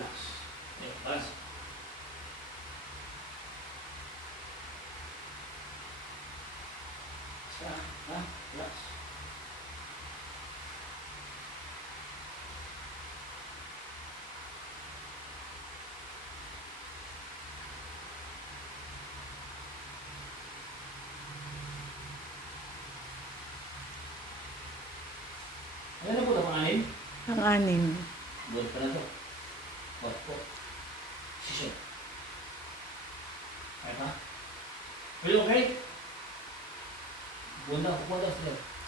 Relax. Okay, taas. Isa, ha? Relax. Ano na po ito, pang-anim? Ang anim. Buwan pa na ito. Buwan po. Sisyon. Kaya pa? Are you okay? Buwan daw sila.